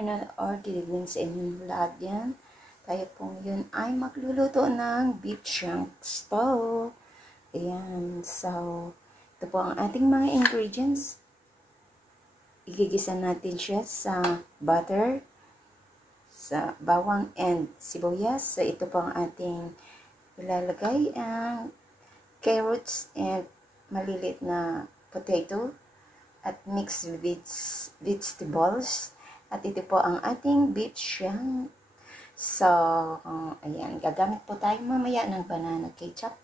afternoon or good evening sa inyong lahat yan. Tayo po ngayon ay magluluto ng beef shank stew. Ayan, so ito po ang ating mga ingredients. Igigisa natin siya sa butter, sa bawang and sibuyas. So ito po ang ating ilalagay, ang carrots and maliliit na potato at mixed vegetables. At ito po ang ating beef shank. So, ayan, gagamit po tayo mamaya ng banana ketchup.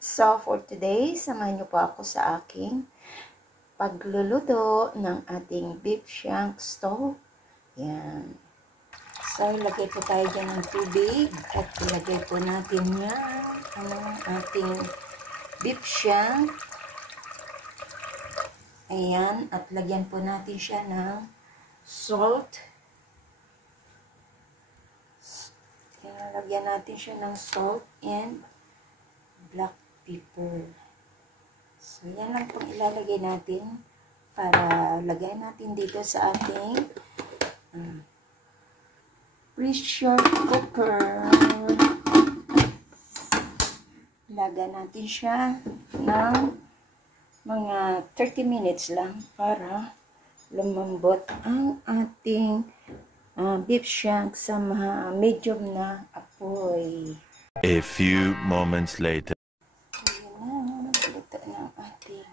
So, for today, samahan niyo po ako sa aking pagluluto ng ating beef shank stew. Ayan. So, ilagay po tayo dyan ng tubig at ilagay po natin yan ang ating beef shank. Ayan, at lagyan po natin siya ng salt. Ayan, lagyan natin siya ng salt and black pepper. So, yan lang pong ilalagay natin para lagay natin dito sa ating pressure cooker. Lagyan natin siya ng mga 30 minutes lang para lumambot ang ating beef shank sa medium na apoy. A few moments later. Ayan na, luto ng ating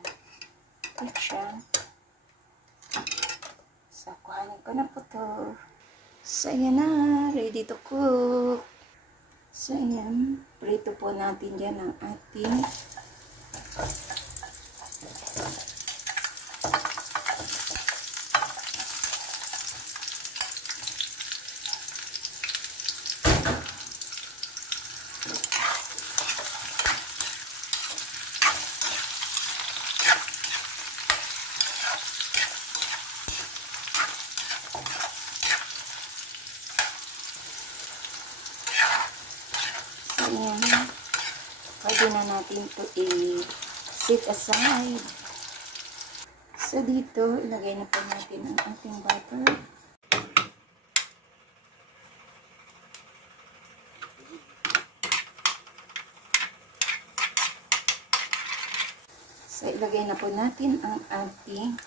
beef shank. So, kuhanin ko na po to. So, ayan na, ready to cook. So, ayan, prito po natin dyan ang ating ayan, pwede na natin ito i-set aside. So, dito, ilagay na po natin ang ating butter. So, ilagay na po natin ang ating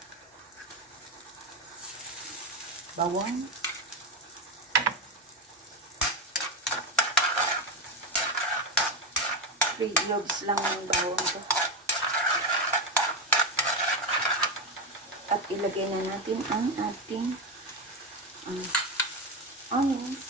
bawang. 3 cloves lang ng bawang to. At ilagay na natin ang ating onions.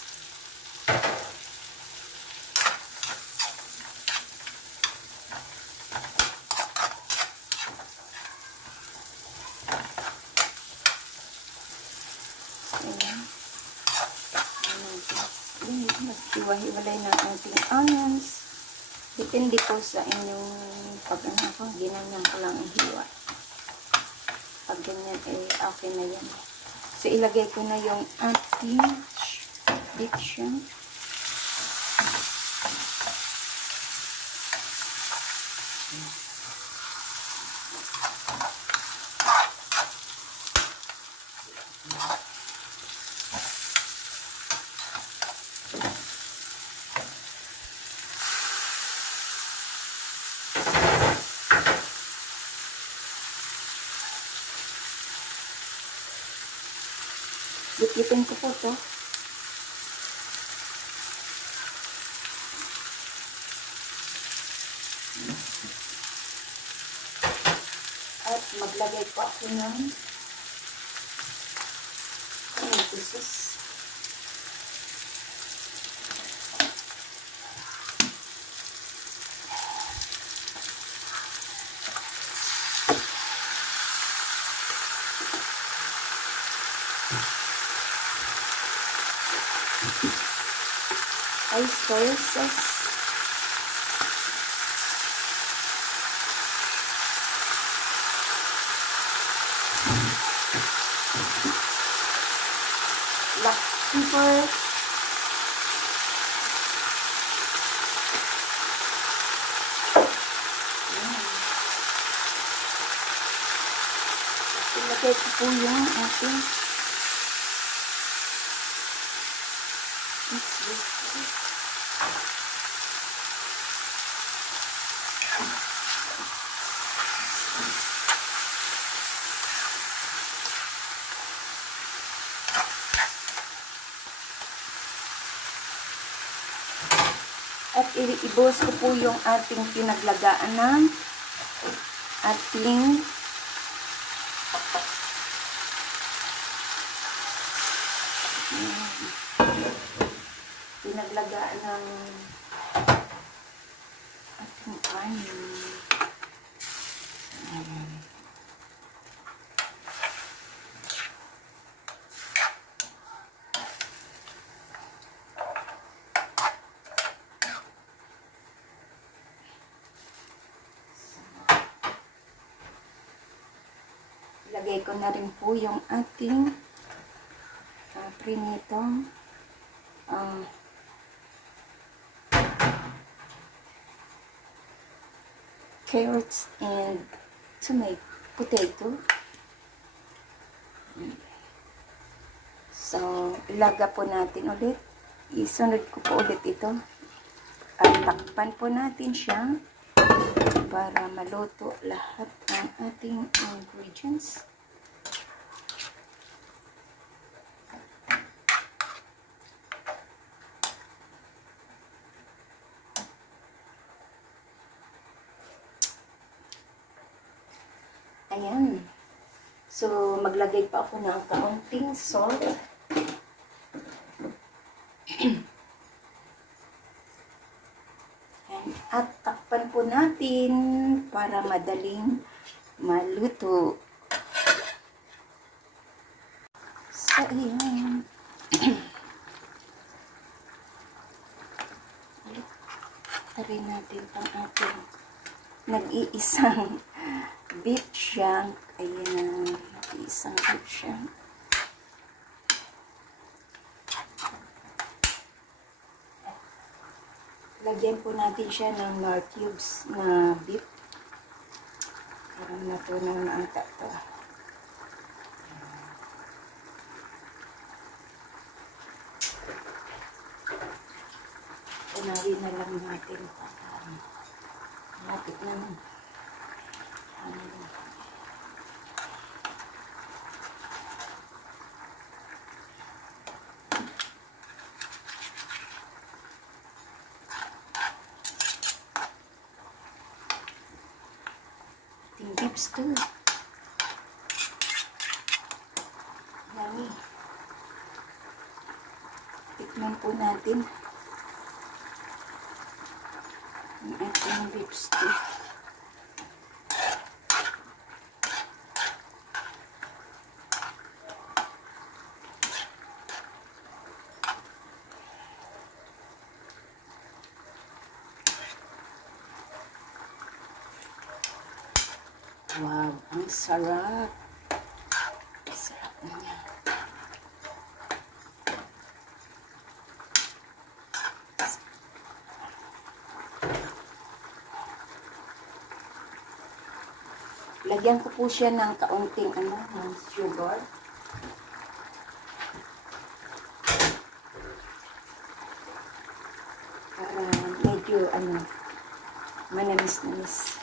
Ayan. Maghiwa-hiwalay na ang ating onions. Depende po sa inyong pag-ano ko, ginanyan ko lang ang hiwa. Pag ganyan, okay na yan. So, ilagay ko na yung ating beef shank. Dikipin ko po to. At maglagay po ako ng pieces. Soy sauce. Black pepper. Ilagay ko po yung ating At ibuhos ko po yung ating pinaglagaan ng ating kanin. Ilagay ko na rin po yung ating prinitong carrots and potato. So, ilaga po natin ulit. Isunod ko po ulit ito. At takpan po natin siya para maluto lahat ng ating ingredients. Ayan. So, maglagay pa ako ng kaunting salt. At takpan po natin para madaling maluto. So, ayan. Tarin natin ang ating nag-iisang beef shank. Ayan. Nag-iisang beef shank. Lagyan po natin siya ng nor cubes na beef. Parang natunaw na ang tato. Tunawin na lang natin. Lapit na. Tips too. Dami. Tikman po natin ang ating beef stew. Wow, ang sarap. Sarap na niya. Lagyan ko po siya ng kaunting ng sugar. Para medyo manamis-namis.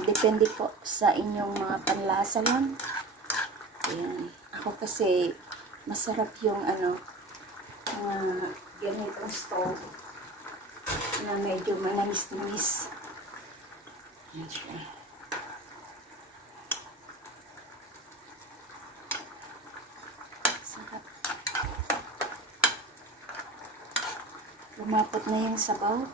Depende po sa inyong mga panlasa lang. Ayan. Ako kasi masarap yung ganitong stove na medyo manamis-namis. Ayan siya. Sarap. Lumapot na yung sabaw.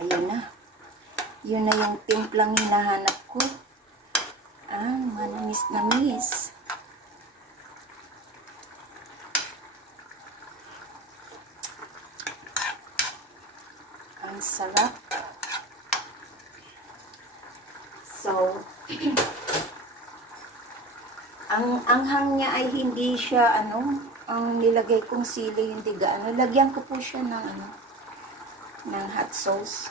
Ayan na. Yun na yung timplang hinahanap ko. Manamis-namis. Ang sarap. So, ang anghang niya ay hindi siya ang nilagay kong sili, hindi gaano. Lagyan ko po siya ng hot sauce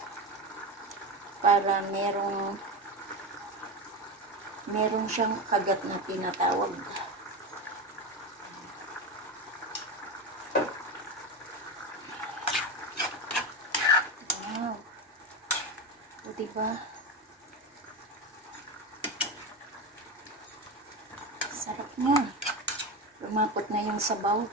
para merong siyang kagat na tinatawag. Wow. diba? Sarap niya. Lumakot na yung sabaw.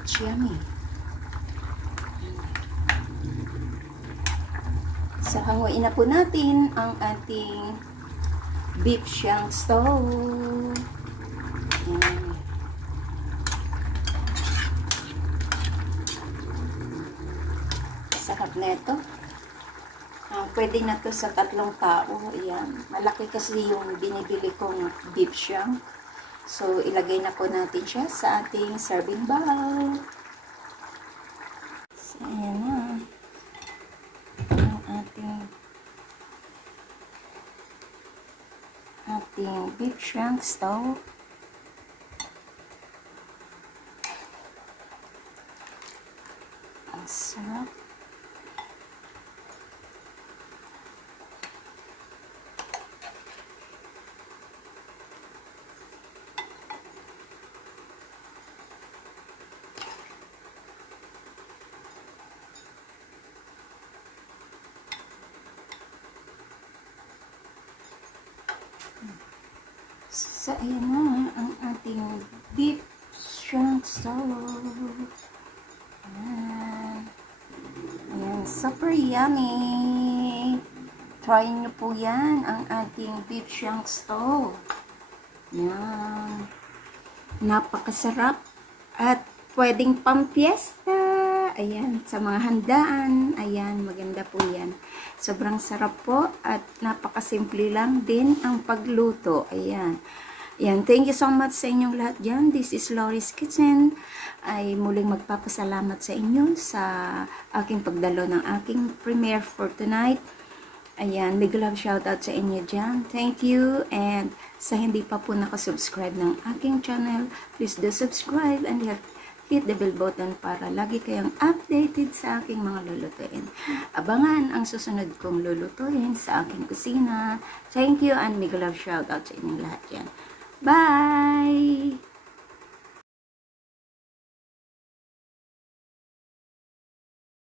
It's yummy. So, hanguin na po natin ang ating beef shanks to. Ayan. Sarap na ito. Pwede na to sa 3 tao. Ayan. Malaki kasi yung binibili kong beef shank. So, ilagay na po natin siya sa ating serving bowl. So, ayan na. Ang ating beef shank stew. Ang sarap. So, ayan na ang ating beef shank stew. Ayan, super yummy. Try nyo po yan, ang ating beef shank stew. Ayan. Napakasarap at pwedeng pampiesta. Ayan, sa mga handaan. Ayan, maganda po yan. Sobrang sarap po at napakasimple lang din ang pagluto. Ayan. Ayan, thank you so much sa inyong lahat dyan. This is Lori's Kitchen. Ay muling magpapasalamat sa inyo sa aking pagdalo ng aking premiere for tonight. Ayan, big love shoutout sa inyo dyan. Thank you. And sa hindi pa po nakasubscribe ng aking channel, please do subscribe and hit the bell button para lagi kayong updated sa aking mga lulutuin. Abangan ang susunod kong lulutuin sa aking kusina. Thank you and big love shoutout sa inyong lahat dyan. Bye!